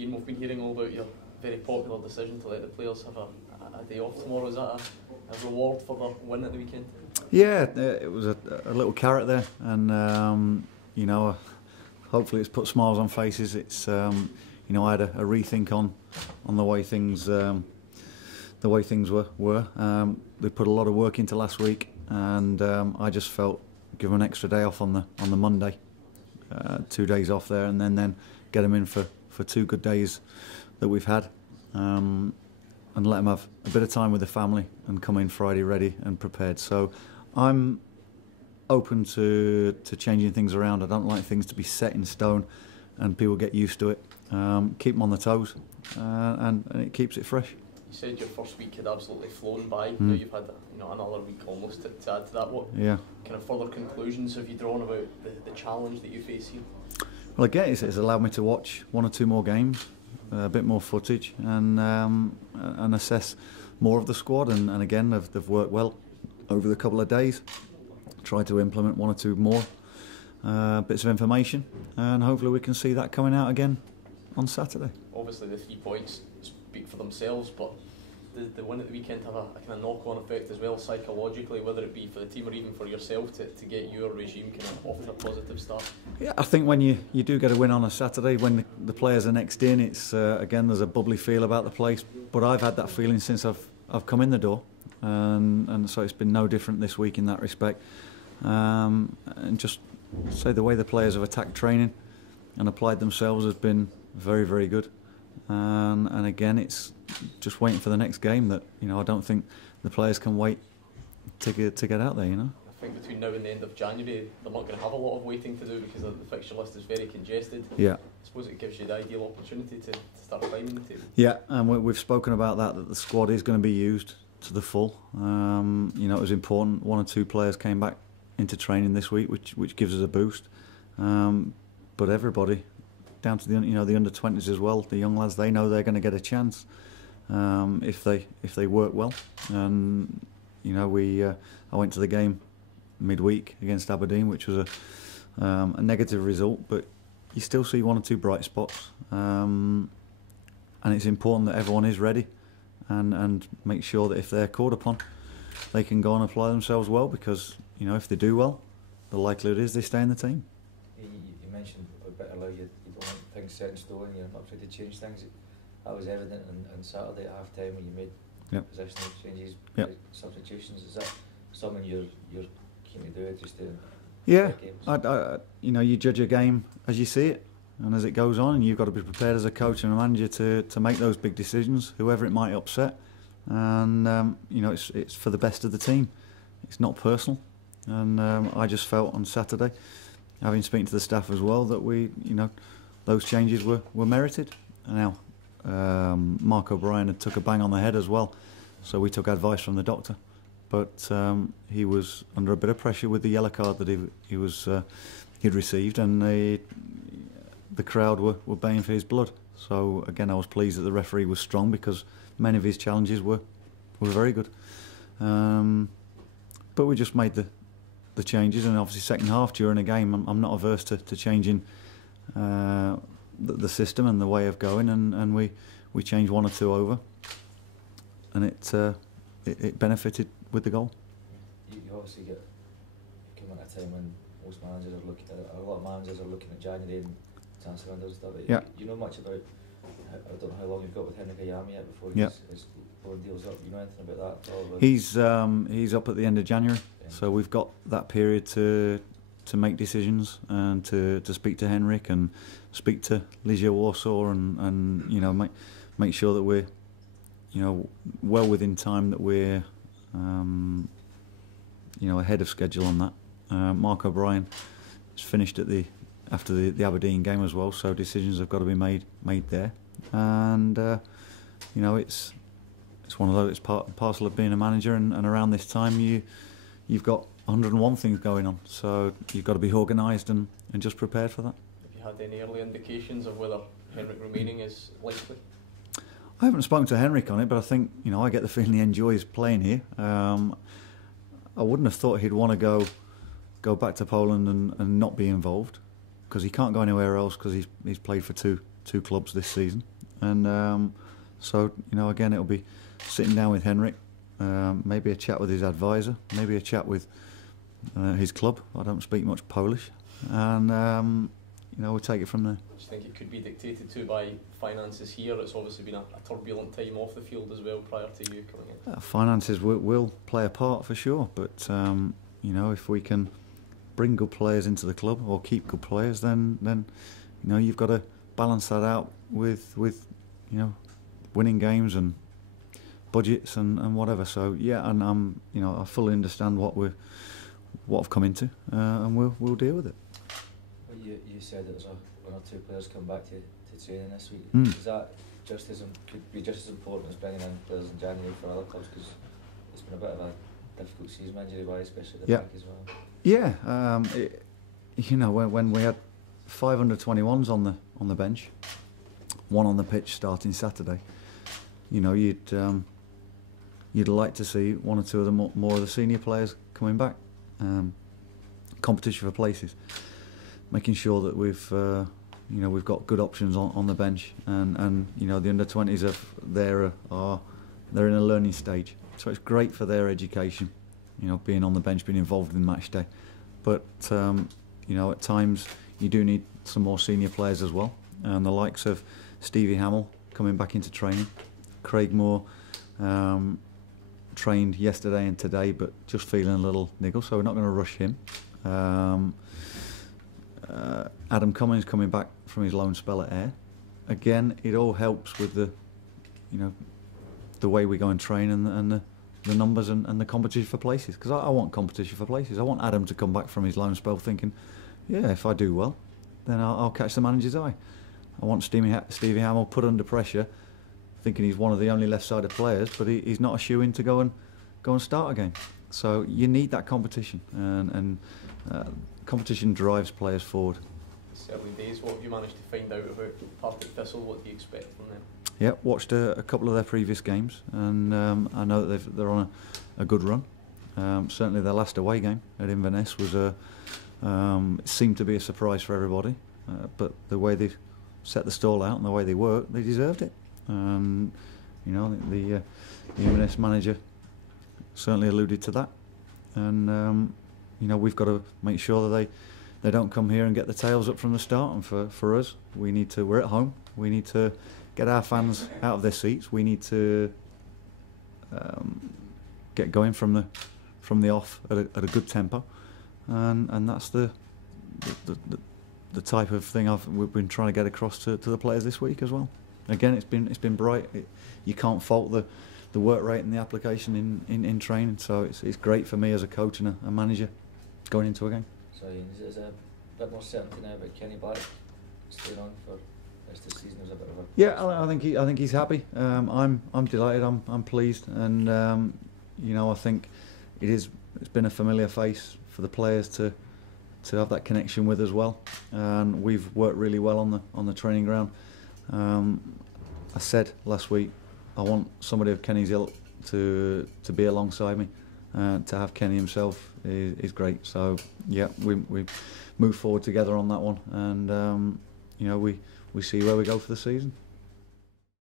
Ian, we've been hearing all about your very popular decision to let the players have a day off tomorrow. Is that a reward for the win at the weekend? Yeah, it was a little carrot there, and you know, hopefully it's put smiles on faces. It's you know, I had a rethink on the way things were. They put a lot of work into last week, and I just felt give them an extra day off on the Monday, 2 days off there, and then get them in for 2 good days that we've had, and let them have a bit of time with the family and come in Friday ready and prepared. So I'm open to changing things around. I don't like things to be set in stone and people get used to it. Keep them on the toes, and it keeps it fresh. You said your first week had absolutely flown by. Now you've had another week almost to add to that. What kind of further conclusions have you drawn about the challenge that you face here? Well, again, it's allowed me to watch 1 or 2 more games, a bit more footage, and assess more of the squad. And again, they've worked well over the couple of days. Tried to implement 1 or 2 more bits of information, and hopefully we can see that coming out again on Saturday. Obviously, the 3 points speak for themselves, but the win at the weekend have a kind of knock-on effect as well psychologically, whether it be for the team or even for yourself to get your regime kind of off to a positive start. Yeah, I think when you do get a win on a Saturday, when the players are next in, it's again, there's a bubbly feel about the place. But I've had that feeling since I've come in the door, and so it's been no different this week in that respect. And just say the way the players have attacked training and applied themselves has been very, very good. And again, it's just waiting for the next game that, you know, I don't think the players can wait to get out there, you know. I think between now and the end of January, they're not going to have a lot of waiting to do because the fixture list is very congested. Yeah. I suppose it gives you the ideal opportunity to start climbing the table. Yeah, and we've spoken about that the squad is going to be used to the full. You know, it was important. 1 or 2 players came back into training this week, which gives us a boost. But everybody, down to the under-20s as well, the young lads, they know they're going to get a chance if they work well. And you know, I went to the game midweek against Aberdeen, which was a negative result, but you still see 1 or 2 bright spots, and it's important that everyone is ready and make sure that if they're called upon, they can go and apply themselves well, because you know, if they do well, the likelihood is they stay in the team. You mentioned a bit earlier you don't want things set in stone, you're not trying to change things. That was evident on Saturday at half time when you made positional changes, substitutions. Is that something you're keen to do just to I you know, you judge a game as you see it and as it goes on, and you've got to be prepared as a coach and a manager to make those big decisions, whoever it might upset. And you know, it's for the best of the team. It's not personal. And I just felt on Saturday, having spoken to the staff as well, that those changes were merited. Now, Mark O'Brien had took a bang on the head as well, so we took advice from the doctor. But he was under a bit of pressure with the yellow card that he'd received, and the crowd were baying for his blood. So again, I was pleased that the referee was strong, because many of his challenges were very good. But we just made the changes, and obviously second half during a game, I'm not averse to changing the system and the way of going, and we changed 1 or 2 over, and it benefited with the goal. You obviously come at a time when most managers are looking at, a lot of managers are looking at January and transfer windows and stuff. Yeah. Do you know much about, I don't know how long you've got with Henrik Ayami yet before his loan deal's up? You know anything about that at all? He's up at the end of January, so we've got that period to make decisions and to speak to Henrik and speak to Legia Warsaw and you know, make sure that we're, you know, well within time, that we're you know, ahead of schedule on that. Mark O'Brien has finished after the Aberdeen game as well, so decisions have got to be made there. And you know, it's one of those, it's part and parcel of being a manager, and around this time you've got 101 things going on, so you've got to be organised and just prepared for that. Have you had any early indications of whether Henrik remaining is likely? I haven't spoken to Henrik on it, but I think, you know, I get the feeling he enjoys playing here. I wouldn't have thought he'd want to go back to Poland and not be involved, because he can't go anywhere else, because he's played for two two clubs this season, and so again it'll be sitting down with Henrik, maybe a chat with his advisor, maybe a chat with his club. I don't speak much Polish, and we'll take it from there. Do you think it could be dictated to by finances here? It's obviously been a turbulent time off the field as well prior to you coming in. Finances will play a part for sure, but if we can bring good players into the club or keep good players, then you've got to balance that out with winning games and budgets and whatever. So yeah, and I fully understand what I've come into, and we'll deal with it. Well, you said that there's one or two players come back to training this week. Is that could be just as important as bringing in players in January for other clubs, because it's been a bit of a difficult season injury-wise, especially at the back as well? Yeah, when we had 521s on the bench, one on the pitch starting Saturday, you'd like to see one or two of the more of the senior players coming back. Competition for places, making sure that we've got good options on the bench, and the under-20s they're in a learning stage, so it's great for their education, being on the bench, being involved in match day. But at times you do need some more senior players as well, and the likes of Stevie Hamill coming back into training, Craig Moore trained yesterday and today, but just feeling a little niggle, so we're not going to rush him. Adam Cummins coming back from his loan spell at Ayr. Again, it all helps with the way we go and train and the numbers and the competition for places, because I want competition for places. I want Adam to come back from his loan spell thinking, yeah, if I do well, then I'll catch the manager's eye. I want Stevie Hamill put under pressure, thinking he's one of the only left-sided players, but he's not a shoe-in to go and start a game. So you need that competition, and competition drives players forward. It's early days. What have you managed to find out about Partick Thistle? What do you expect from them? Yeah, watched a couple of their previous games, and I know that they're on a good run. Certainly their last away game at Inverness was seemed to be a surprise for everybody, but the way they set the stall out and the way they worked, they deserved it. The Inverness manager certainly alluded to that, and we've got to make sure that they don't come here and get the tails up from the start. And for us, we're at home. We need to get our fans out of their seats. We need to get going from the off at a good tempo, and that's the type of thing we've been trying to get across to the players this week as well. Again, it's been bright. You can't fault the work rate and the application in training. So it's great for me as a coach and a manager going into a game. So is there a bit more certainty now about Kenny Barrett staying on for the rest of the season? Is a bit of a yeah, I think he's happy. I'm delighted. I'm pleased, and I think it's been a familiar face for the players to have that connection with as well, and we've worked really well on the training ground. I said last week I want somebody of Kenny's ilk to be alongside me. To have Kenny himself is great. So yeah, we move forward together on that one, and we see where we go for the season.